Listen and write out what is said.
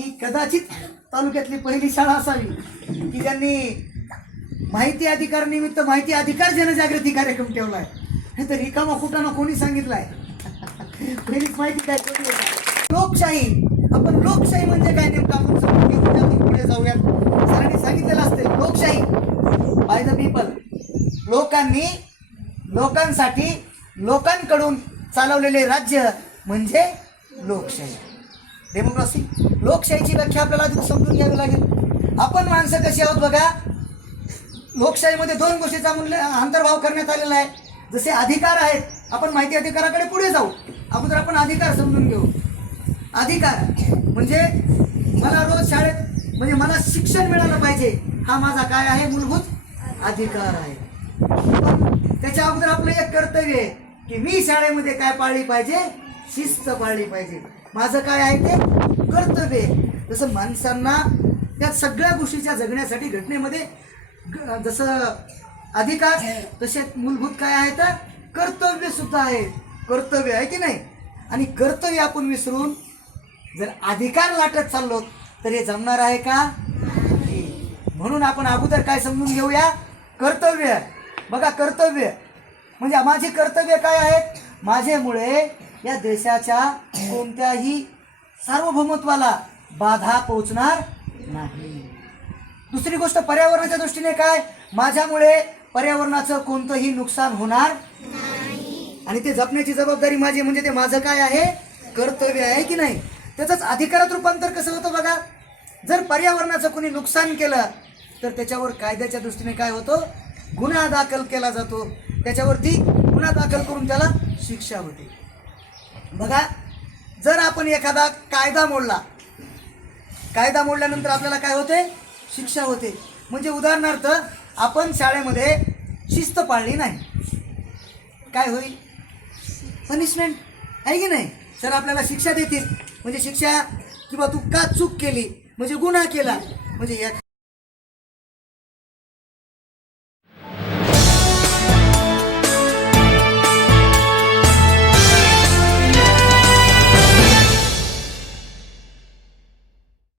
ही कदाचित तालुक्यातली पहिली शाळा असावी की ज्यांनी माहिती अधिकार निमित्त माहिती अधिकार जनजागृती कार्यक्रम ठेवलाय. हे तर रिकामा कुटाना कोणी सांगितलाय? पहिलीच माहिती काय लोकशाही. आपण लोकशाही म्हणजे काय नेमकं आपण समजून आपण पुढे जाऊयात. सरांनी सांगितलेलं असते लोकशाही. बाय द पीपल लोकांनी लोकांसाठी लोकांकडून चालवलेले राज्य म्हणजे लोकशाही. डेमोक्रेसी. लोकशाहीची व्याख्या आपल्याला आधी समजून घ्यावी लागेल. आपण माणसं कशी आहोत बघा? लोकशाहीमध्ये दोन गोष्टीचा मूल्य अंतर्भाव करण्यात आलेला आहे. जसे अधिकार आहेत आपण माहिती अधिकाराकडे पुढे जाऊ. अगोदर आपण अधिकार समजून घेऊ. अधिकार म्हणजे मला रोज शाळेत म्हणजे मला शिक्षण मिळालं पाहिजे. हा माझा काय आहे? मूलभूत अधिकार आहे. त्याच्या अगोदर आपलं एक कर्तव्य आहे की मी शाळेमध्ये काय पाळली पाहिजे? शिस्त पाळली पाहिजे. माझं काय आहे ते कर्तव्य जसं माणसांना त्या सगळ्या गोष्टीच्या जगण्यासाठी घटनेमध्ये जसं अधिकार तसे मूलभूत काय आहे तर कर्तव्य सुद्धा आहे. कर्तव्य आहे की नाही? आणि कर्तव्य आपण विसरून जर अधिकार लाटत चाललो तर हे जमणार आहे का. म्हणून आपण अगोदर काय समजून घेऊया? कर्तव्य. बघा कर्तव्य. म्हणजे माझी कर्तव्य काय आहेत? माझेमुळे या देशाच्या कोणत्याही सार्वभौमत्वाला बाधा पोहोचणार नाही. दुसरी गोष्ट पर्यावरणाच्या दृष्टीने काय? माझ्यामुळे पर्यावरणाचं कोणतंही नुकसान होणार आणि ते जपण्याची जबाबदारी माझी म्हणजे ते माझं काय आहे? कर्तव्य आहे की नाही? त्याचंच अधिकारात रूपांतर कसं होतं बघा? जर पर्यावरणाचं कोणी नुकसान केलं तर त्याच्यावर कायद्याच्या दृष्टीने काय होतं? गुन्हा दाखल केला जातो. त्याच्यावरती गुन्हा दाखल करून त्याला शिक्षा होते. बघा जर आपण एखादा कायदा मोडला कायदा मोडल्यानंतर आपल्याला काय होते? शिक्षा होते. म्हणजे उदाहरणार्थ आपण शाळेमध्ये शिस्त पाळली नाही. काय होईल? पनिशमेंट आहे की नाही? सर आपल्याला शिक्षा देतील म्हणजे शिक्षा किंवा तू का चूक केली म्हणजे गुन्हा केला म्हणजे या